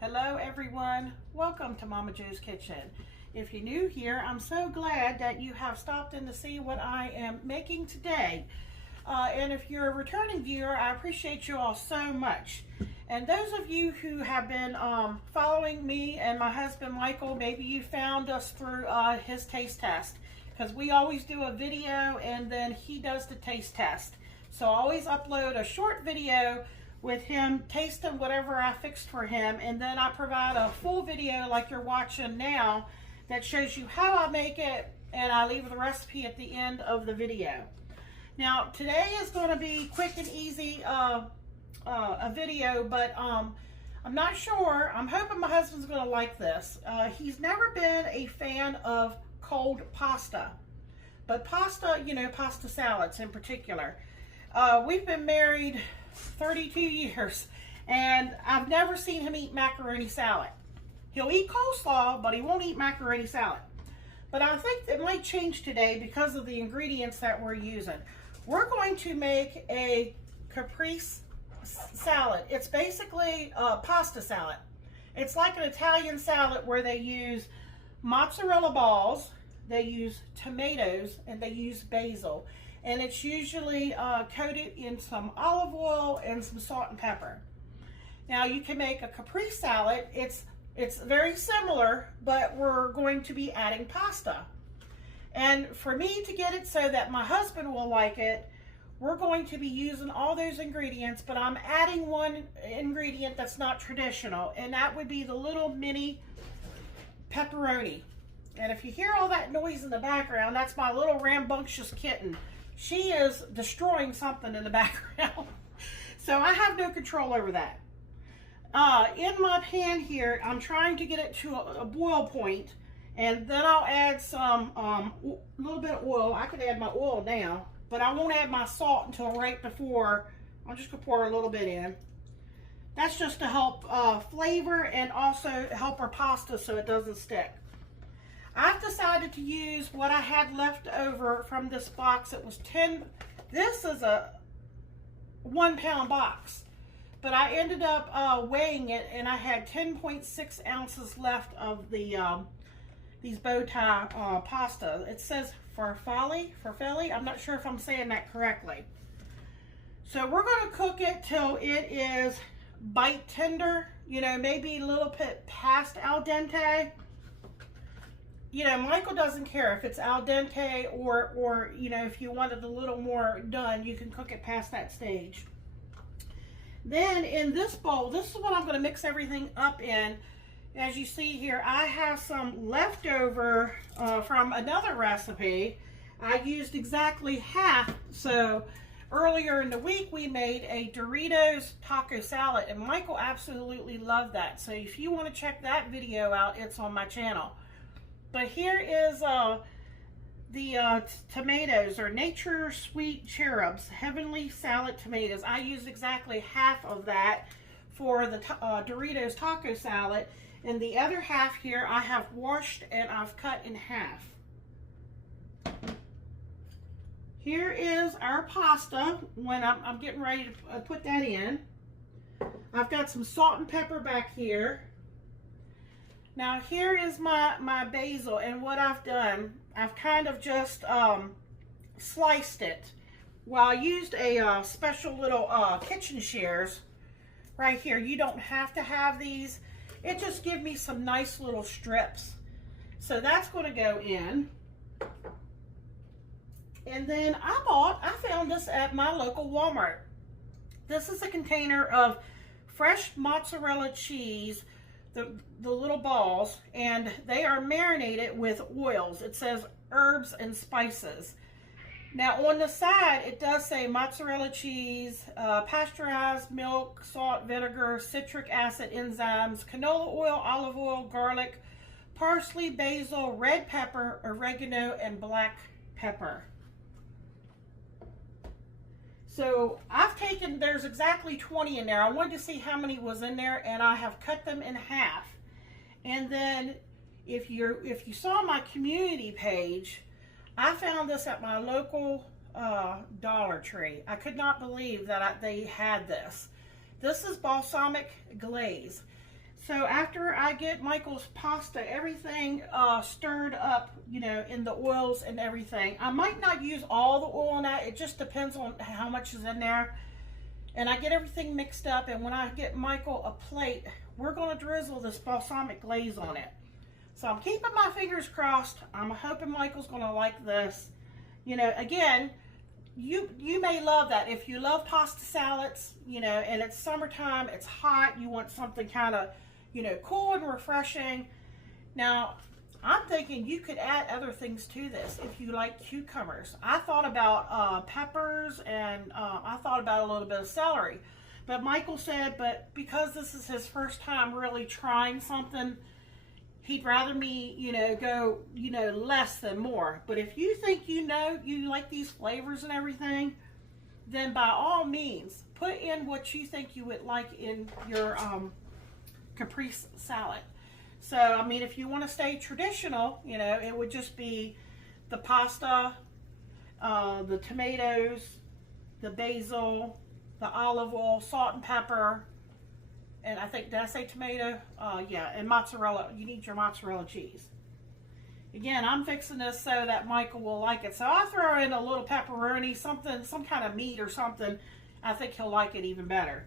Hello everyone, welcome to Momma Jo's Kitchen. If you're new here, I'm so glad that you have stopped in to see what I am making today. And if you're a returning viewer, I appreciate you all so much. And those of you who have been following me and my husband Michael, maybe you found us through his taste test, because we always do a video and then he does the taste test. So I always upload a short video with him tasting whatever I fixed for him, and then I provide a full video like you're watching now that shows you how I make it, and I leave the recipe at the end of the video. Now today is going to be quick and easy a video, but I'm not sure. I'm hoping my husband's going to like this. He's never been a fan of cold pasta, but pasta, you know, pasta salads in particular. We've been married 32 years, and I've never seen him eat macaroni salad. He'll eat coleslaw, but he won't eat macaroni salad. But I think it might change today because of the ingredients that we're using. We're going to make a caprese salad. It's basically a pasta salad. It's like an Italian salad where they use mozzarella balls, they use tomatoes, and they use basil. And it's usually coated in some olive oil and some salt and pepper. Now you can make a caprese salad. It's very similar, but we're going to be adding pasta. And for me to get it so that my husband will like it, we're going to be using all those ingredients, but I'm adding one ingredient that's not traditional, and that would be the little mini pepperoni. And if you hear all that noise in the background, that's my little rambunctious kitten. She is destroying something in the background. So I have no control over that. In my pan here, I'm trying to get it to a boil point, and then I'll add some little bit of oil. I could add my oil now, but I won't add my salt until right before. I'm just gonna pour a little bit in. That's just to help flavor and also help our pasta so it doesn't stick. I've decided to use what I had left over from this box. It was 10, this is a 1 pound box, but I ended up weighing it, and I had 10.6 ounces left of the these bow tie pasta. It says farfalle, I'm not sure if I'm saying that correctly. So we're going to cook it till it is bite tender, you know, maybe a little bit past al dente. You know, Michael doesn't care if it's al dente or, you know, if you want it a little more done, you can cook it past that stage. Then in this bowl, this is what I'm going to mix everything up in. As you see here, I have some leftover from another recipe. I used exactly half. So earlier in the week, we made a Doritos taco salad, and Michael absolutely loved that. So if you want to check that video out, it's on my channel. But here is the tomatoes, or Nature Sweet Cherubs, Heavenly Salad Tomatoes. I used exactly half of that for the Doritos taco salad. And the other half here I have washed and I've cut in half. Here is our pasta when I'm getting ready to put that in. I've got some salt and pepper back here. Now here is my basil, and what I've done, I've kind of just sliced it. Well, I used a special little kitchen shears right here. You don't have to have these. It just gives me some nice little strips. So that's going to go in. And then I found this at my local Walmart. This is a container of fresh mozzarella cheese, the little balls, and they are marinated with oils. It says herbs and spices. Now on the side, it does say mozzarella cheese, pasteurized milk, salt, vinegar, citric acid, enzymes, canola oil, olive oil, garlic, parsley, basil, red pepper, oregano, and black pepper. So I've taken, there's exactly 20 in there. I wanted to see how many was in there, and I have cut them in half. And then if you saw my community page, I found this at my local Dollar Tree. I could not believe that they had this. This is Balsamic Glaze. So after I get Michael's pasta, everything stirred up, you know, in the oils and everything. I might not use all the oil in that. It just depends on how much is in there. And I get everything mixed up, and when I get Michael a plate, we're going to drizzle this balsamic glaze on it. So I'm keeping my fingers crossed. I'm hoping Michael's going to like this. You know, again, you may love that. If you love pasta salads, you know, and it's summertime, it's hot, you want something kind of, you know, cool and refreshing. Now, I'm thinking you could add other things to this if you like cucumbers. I thought about peppers, and I thought about a little bit of celery. But Michael said, but because this is his first time really trying something, he'd rather me, you know, go, you know, less than more. But if you think, you know, you like these flavors and everything, then by all means, put in what you think you would like in your caprese salad. So, I mean, if you want to stay traditional, you know, it would just be the pasta, the tomatoes, the basil, the olive oil, salt and pepper, and I think, did I say tomato? Yeah, and mozzarella. You need your mozzarella cheese. Again, I'm fixing this so that Michael will like it. So I'll throw in a little pepperoni, something, some kind of meat or something. I think he'll like it even better.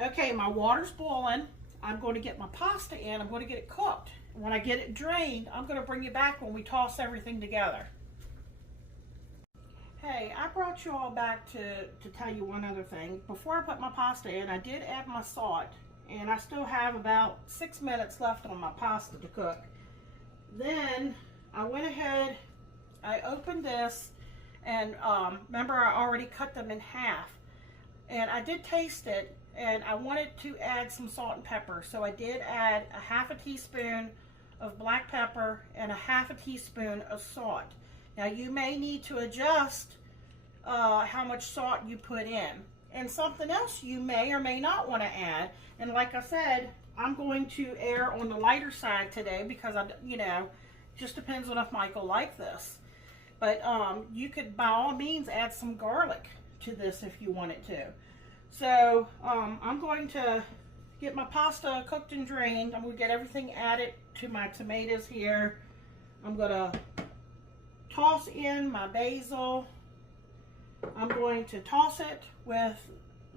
Okay, my water's boiling. I'm going to get my pasta in. I'm going to get it cooked. When I get it drained, I'm going to bring you back when we toss everything together. Hey, I brought you all back to tell you one other thing. Before I put my pasta in, I did add my salt, and I still have about 6 minutes left on my pasta to cook. Then I went ahead, I opened this, and remember I already cut them in half. And I did taste it, and I wanted to add some salt and pepper. So I did add a half a teaspoon of black pepper and a half a teaspoon of salt. Now you may need to adjust how much salt you put in. And something else you may or may not want to add. And like I said, I'm going to err on the lighter side today because you know, just depends on if Michael likes this. But you could by all means add some garlic to this if you wanted to. So I'm going to get my pasta cooked and drained. I'm going to get everything added to my tomatoes here. I'm going to toss in my basil. I'm going to toss it with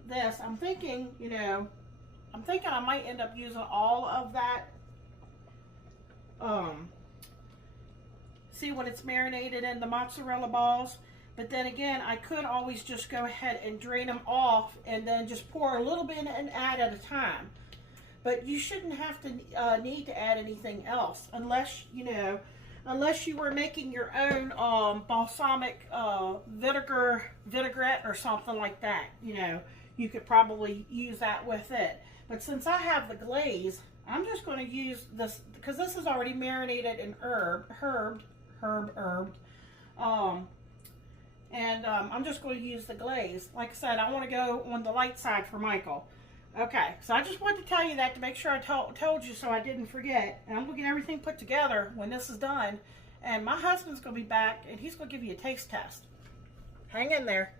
this. I'm thinking, you know, I might end up using all of that. See when it's marinated in the mozzarella balls. But then again, I could always just go ahead and drain them off and then just pour a little bit and add at a time. But you shouldn't have to need to add anything else unless, you know, unless you were making your own balsamic vinaigrette or something like that. You know, you could probably use that with it. But since I have the glaze, I'm just going to use this because this is already marinated in herbed. I'm just going to use the glaze. Like I said, I want to go on the light side for Michael. Okay, so I just wanted to tell you that to make sure I told you so I didn't forget. And I'm going to get everything put together when this is done. And my husband's going to be back, and he's going to give you a taste test. Hang in there.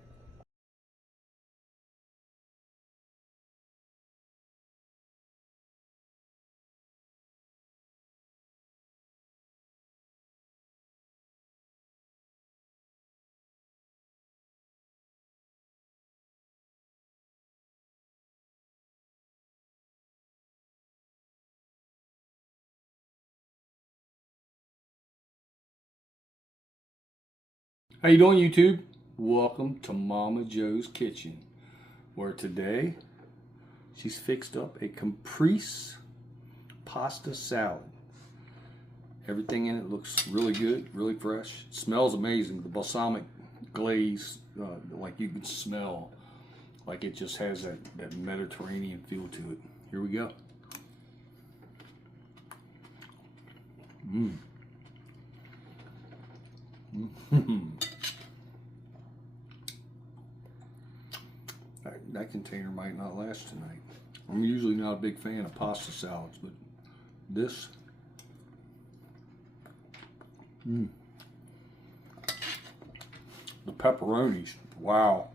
How you doing, YouTube? Welcome to Momma Jo's kitchen, where today she's fixed up a caprese pasta salad. Everything in it looks really good, really fresh. It smells amazing. The balsamic glaze, like you can smell, like it just has that Mediterranean feel to it. Here we go. That container might not last tonight. I'm usually not a big fan of pasta salads, but this, the pepperonis, wow,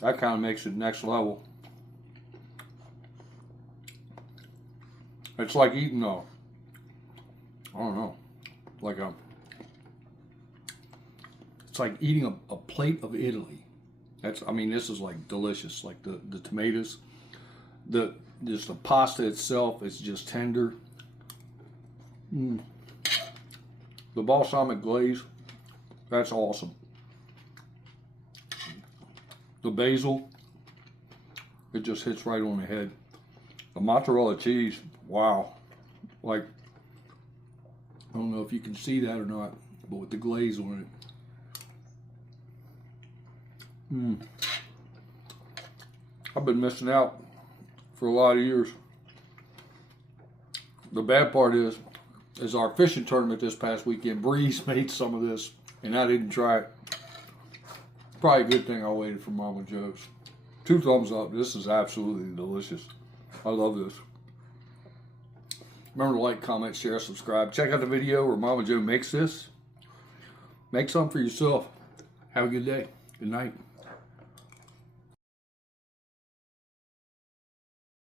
that kind of makes it next level. It's like eating I don't know, like it's like eating a plate of Italy. I mean, this is like delicious. Like the tomatoes, just the pasta itself is just tender. The balsamic glaze, that's awesome. The basil, it just hits right on the head. The mozzarella cheese, wow. Like, I don't know if you can see that or not, but with the glaze on it. I've been missing out for a lot of years. The bad part is our fishing tournament this past weekend, Breeze made some of this, and I didn't try it. Probably a good thing I waited for Momma Jo's. 2 thumbs up. This is absolutely delicious. I love this. Remember to like, comment, share, subscribe. Check out the video where Momma Jo makes this. Make some for yourself. Have a good day. Good night.